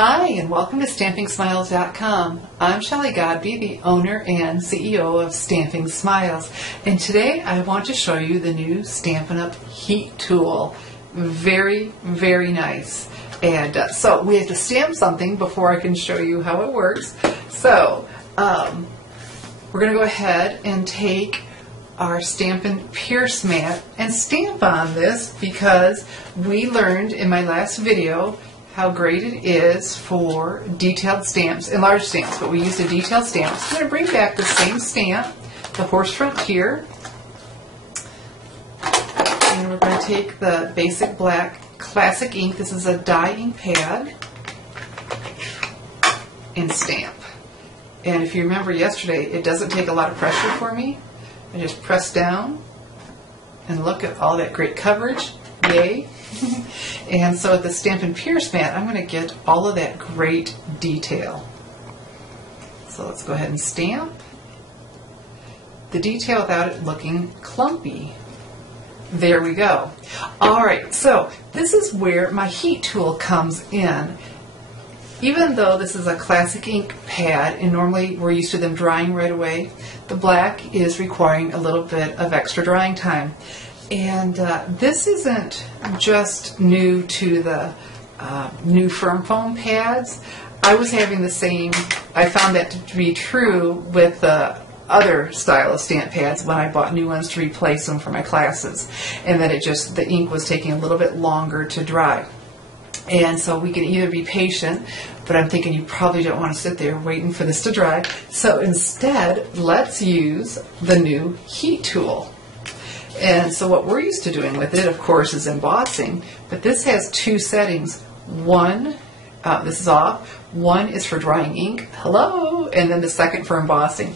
Hi, and welcome to StampingSmiles.com. I'm Shelley Godby, the owner and CEO of Stamping Smiles, and today I want to show you the new Stampin' Up! Heat tool. Very, very nice. And so we have to stamp something before I can show you how it works. So we're going to go ahead and take our Stampin' Pierce mat and stamp on this because we learned in my last video how great it is for detailed stamps and large stamps, but we used a detailed stamp. So I'm going to bring back the same stamp, the horse frontier, and we're going to take the basic black classic ink. This is a dye ink pad, and stamp. And if you remember yesterday, it doesn't take a lot of pressure for me. I just press down and look at all that great coverage. Yay! And so with the Stampin' Pierce mat, I'm going to get all of that great detail. So let's go ahead and stamp the detail without it looking clumpy. There we go. Alright, so this is where my heat tool comes in. Even though this is a classic ink pad, and normally we're used to them drying right away, the black is requiring a little bit of extra drying time. And this isn't just new to the new firm foam pads. I was having the same, I found that to be true with the other style of stamp pads when I bought new ones to replace them for my classes. And that the ink was taking a little bit longer to dry. And so we can either be patient, but I'm thinking you probably don't want to sit there waiting for this to dry. So instead, let's use the new heat tool. And so what we're used to doing with it, of course, is embossing, but this has two settings. One, this is off. One is for drying ink, hello, and then the second for embossing.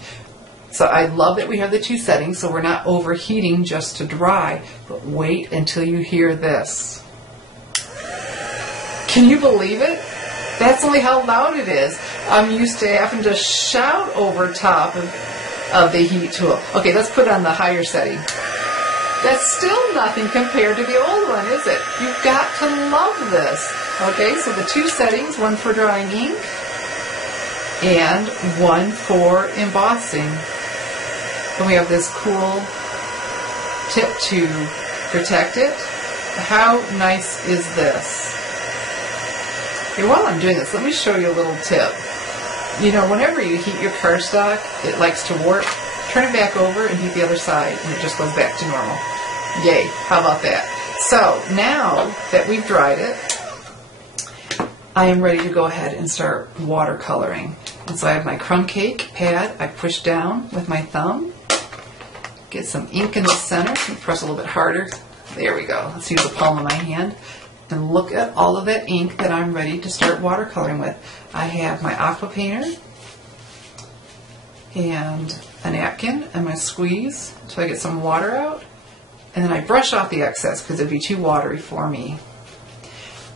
So I love that we have the two settings, so we're not overheating just to dry, but wait until you hear this. Can you believe it? That's only how loud it is. I'm used to having to shout over top of the heat tool. Okay, let's put it on the higher setting. That's still nothing compared to the old one, is it? You've got to love this. Okay, so the two settings, one for drying ink and one for embossing. And we have this cool tip to protect it. How nice is this? Okay, while I'm doing this, let me show you a little tip. You know, whenever you heat your cardstock, it likes to warp. Turn it back over and heat the other side, and it just goes back to normal. Yay, how about that? So now that we've dried it, I am ready to go ahead and start watercoloring. And so I have my crumb cake pad. I push down with my thumb, get some ink in the center, and press a little bit harder. There we go. Let's use the palm of my hand. And look at all of that ink that I'm ready to start watercoloring with. I have my aqua painter and a napkin and my squeeze until I get some water out. And then I brush off the excess because it'd be too watery for me.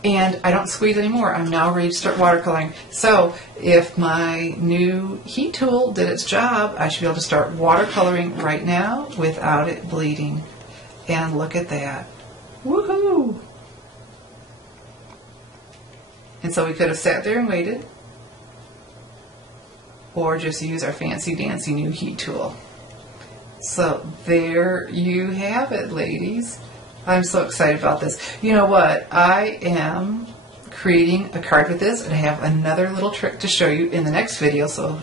And I don't squeeze anymore. I'm now ready to start watercoloring. So if my new heat tool did its job, I should be able to start watercoloring right now without it bleeding. And look at that. Woohoo! And so we could have sat there and waited, or just use our fancy dancy new heat tool. So there you have it, ladies. I'm so excited about this. You know what? I am creating a card with this, and I have another little trick to show you in the next video, so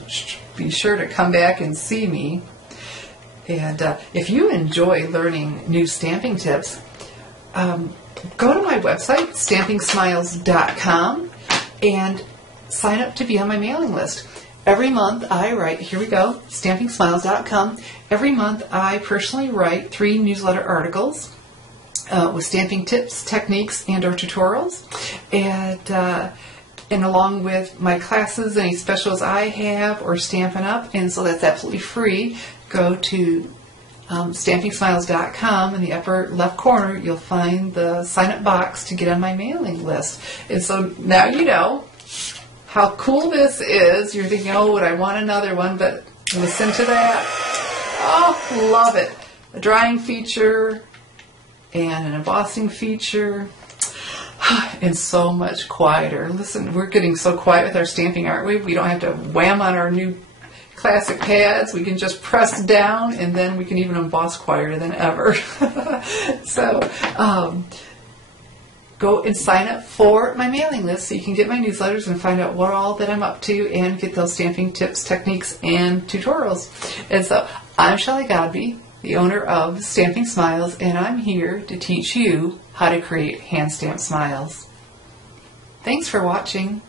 be sure to come back and see me. And if you enjoy learning new stamping tips, go to my website, StampingSmiles.com, and sign up to be on my mailing list. Every month I write, here we go, StampingSmiles.com. Every month I personally write 3 newsletter articles with stamping tips, techniques, and/or tutorials. And along with my classes, any specials I have, or Stampin' Up, and so that's absolutely free. Go to StampingSmiles.com. In the upper left corner, you'll find the sign-up box to get on my mailing list. And so now you know how cool this is. You're thinking, oh, would I want another one? But listen to that. Oh, love it. A drying feature and an embossing feature. and so much quieter. Listen, we're getting so quiet with our stamping, aren't we? We don't have to wham on our new classic pads. We can just press down, and then we can even emboss quieter than ever. So go and sign up for my mailing list so you can get my newsletters and find out what all that I'm up to and get those stamping tips, techniques, and tutorials. And so I'm Shelley Godby, the owner of Stamping Smiles, and I'm here to teach you how to create hand stamped smiles. Thanks for watching.